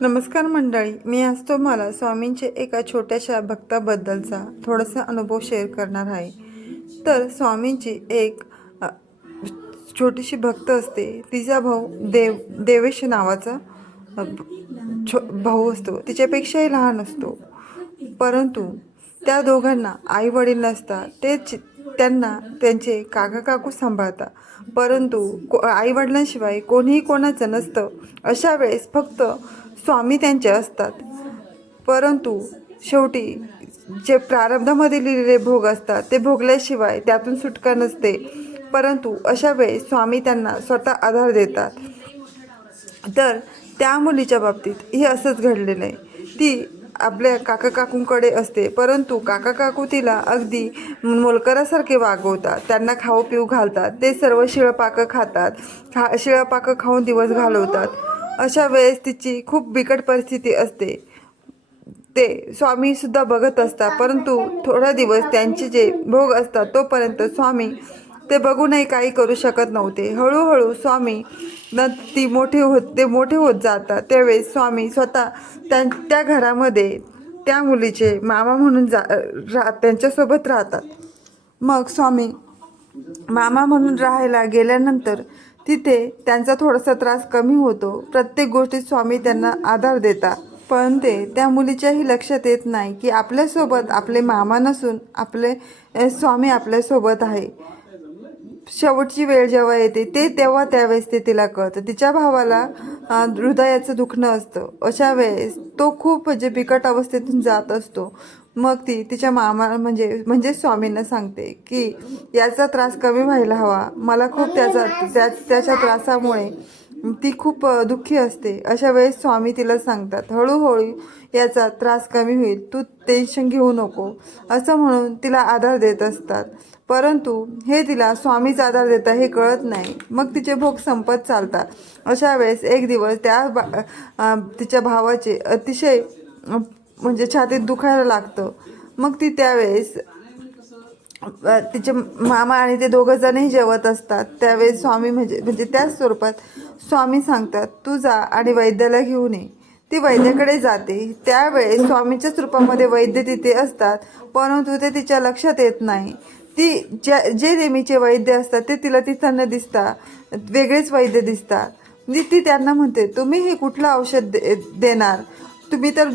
नमस्कार मंडळी, मी आज तुम्हाला स्वामींचे एका छोट्याशा भक्ताबद्दलचा थोडासा अनुभव शेअर करणार आहे। तर स्वामींची एक छोटीशी भक्त असते। तिचा भाऊ देवेश नावाचा भाऊ असतो। तिच्यापेक्षाही लहान असतो, परंतु त्या दोघांना आई वडील नसतात। त्यांना त्यांचे काका काकू सांभाळतात, परंतु आई वडिलांशिवाय कोणीही कोणाचं नसतं। अशा वेळेस फक्त स्वामी त्यांचे असतात, परंतु शेवटी जे प्रारब्धामध्ये लिहिलेले भोग असतात ते भोगल्याशिवाय त्यातून सुटका नसते। परंतु अशा वेळेस स्वामी त्यांना स्वतः आधार देतात। तर त्या मुलीच्या बाबतीत हे असंच घडलेलं आहे। ती आपल्या काका काकूंकडे असते, परंतु काका काकू तिला अगदी मोलकरासारखे वागवतात। त्यांना खाऊ पिऊ घालतात, ते सर्व शिळपाकं खातात, शिळपाकं खाऊन दिवस घालवतात। अशा वेळेस तिची खूप बिकट परिस्थिती असते। ते स्वामीसुद्धा बघत असतात, परंतु थोडा दिवस त्यांचे जे भोग असतात तोपर्यंत स्वामी ते बघूनही काही करू शकत नव्हते। हळूहळू स्वामी ते मोठे होत जातात। त्यावेळेस स्वामी स्वतः त्या घरामध्ये त्या मुलीचे मामा म्हणून त्यांच्यासोबत राहतात। मग स्वामी मामा म्हणून राहायला गेल्यानंतर तिथे त्यांचा थोडासा त्रास कमी होतो। प्रत्येक गोष्टीत स्वामी त्यांना आधार देतात, पण त्या मुलीच्याही लक्षात येत नाही की आपल्यासोबत आपले मामा नसून आपले स्वामी आपल्यासोबत आहे। शेवटची वेळ जेव्हा येते त्यावेळेस तिला कळतं। तिच्या भावाला हृदयाचं दुखणं असतं। अशा वेळेस तो खूप बिकट अवस्थेतून जात असतो। मग ती तिच्या मामा म्हणजे स्वामींना सांगते की याचा त्रास कमी व्हायला हवा, मला खूप त्याच्या त्रासामुळे ती खूप दुःखी असते। अशा वेळेस स्वामी तिला सांगतात, हळूहळू याचा त्रास कमी होईल, तू टेन्शन घेऊ नको, असं म्हणून तिला आधार देत असतात। परंतु हे तिला स्वामीच आधार देतात हे कळत नाही। मग तिचे भोग संपत चालतात। अशा वेळेस एक दिवस तिच्या भावाचे अतिशय छातीत दुखायला लागतं। मग ती त्यावेळेस तिचे मामा आणि ते दोघं जणही जेवत असतात। त्यावेळेस स्वामी त्याच स्वरूपात स्वामी सांगतात, तू जा आणि वैद्याला घेऊन ये। ती वैद्याकडे जाते। त्यावेळेस स्वामीच्याच रूपामध्ये वैद्य तिथे असतात, परंतु ते तिच्या लक्षात येत नाही। जे नेहमीचे वैद्य असतात ते तिला तिथं न दिसता वेगळेच वैद्य दिसतात। ती त्यांना म्हणते, तुम्ही हे कुठलं औषध देणार? तुम्ही तर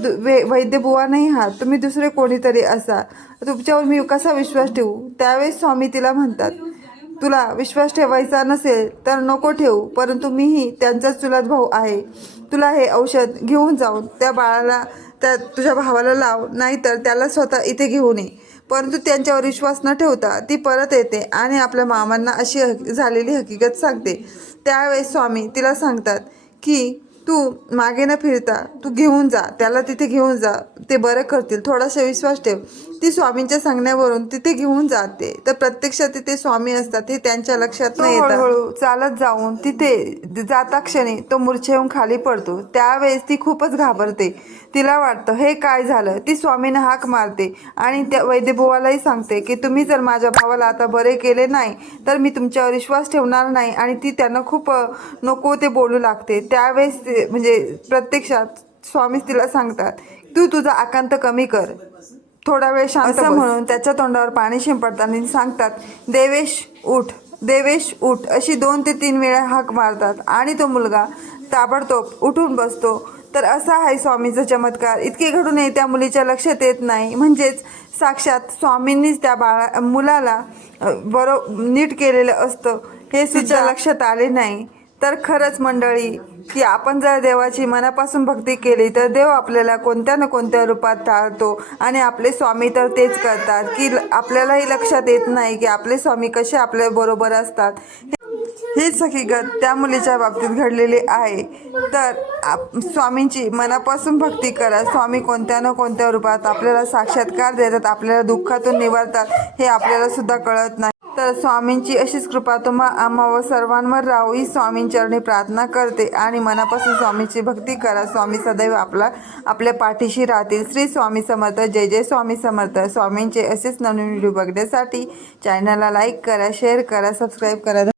वैद्य बुवा नाही आहात, तुम्ही दुसरे कोणीतरी असा, तुमच्यावर मी कसा विश्वास ठेवू? त्यावेळेस स्वामी तिला म्हणतात, तुला विश्वास ठेवायचा नसेल तर नको ठेवू, परंतु मीही त्यांचाच चुलत भाऊ आहे। तुला हे औषध घेऊन जाऊन त्या बाळाला तुझ्या भावाला लाव, नाहीतर त्याला स्वतः इथे घेऊन ये। परंतु त्यांच्यावर विश्वास न ठेवता ती परत येते आणि आपल्या मामांना अशी झालेली हकीकत सांगते। त्यावेळेस स्वामी तिला सांगतात की तू मागे न फिरता तू घेऊन जा, त्याला तिथे घेऊन जा, ते बरं करतील, थोडासा विश्वास ठेव। ती स्वामींच्या सांगण्यावरून तिथे घेऊन जाते, तर प्रत्यक्षात तिथे स्वामी असतात हे त्यांच्या लक्षात नाही येत। हळूहळू चालत जाऊन तिथे जाता क्षणी तो मूर्छेहून खाली पडतो। त्यावेळेस ती खूपच घाबरते। तिला वाटतं हे काय झालं। ती स्वामींना हाक मारते आणि त्या वैद्यबुवालाही सांगते की तुम्ही जर माझ्या भावाला आता बरे केले नाही तर मी तुमच्यावर विश्वास ठेवणार नाही। आणि ती त्यांना खूप नको ते बोलू लागते। त्यावेळेस प्रत्यक्षात स्वामी तिला सांगतात, तू तुझा आकांत कमी कर, थोडा वेळ शांत बस, म्हणून त्याच्या तोंडावर पाणी शिंपडतात आणि सांगतात, देवेश उठ, देवेश उठ, अशी 2 ते 3 वेळा हाक मारतात आणि तो मुलगा ताबडतोब उठून बसतो। तर असा आहे स्वामीचा चमत्कार। इतके घडूनही त्या मुलीच्या लक्षात येत नाही, साक्षात स्वामींनीच त्या मुलाला नीट केलेलं असतं हे तिच्या लक्षात आले नाही। तर खरंच मंडळी, की आपण जर देवाची मनापासून भक्ती केली तर देव आपल्याला कोणत्या ना कोणत्या रूपात टाळतो आणि आपले स्वामी तर तेच करतात की आपल्यालाही लक्षात येत नाही की आपले स्वामी कसे आपल्या बरोबर असतात। हीच हकीकत त्या मुलीच्या बाबतीत घडलेली आहे। तर स्वामींची मनापासून भक्ती करा। स्वामी कोणत्या ना कोणत्या रूपात आपल्याला साक्षात्कार देतात, आपल्याला दुःखातून निवारतात हे आपल्याला सुद्धा कळत नाही। तर स्वामींची अशीच कृपा आम्हा व सर्वांवर राहो ही स्वामींचरणी प्रार्थना करते आणि मनापासून स्वामींची भक्ती करा। स्वामी सदैव आपल्या पाठीशी राहतील। श्री स्वामी समर्थ। जय जय स्वामी समर्थ। स्वामींचे असेच नवीन व्हिडिओ बघण्यासाठी चॅनलला लाईक करा, शेअर करा, सबस्क्राईब करा।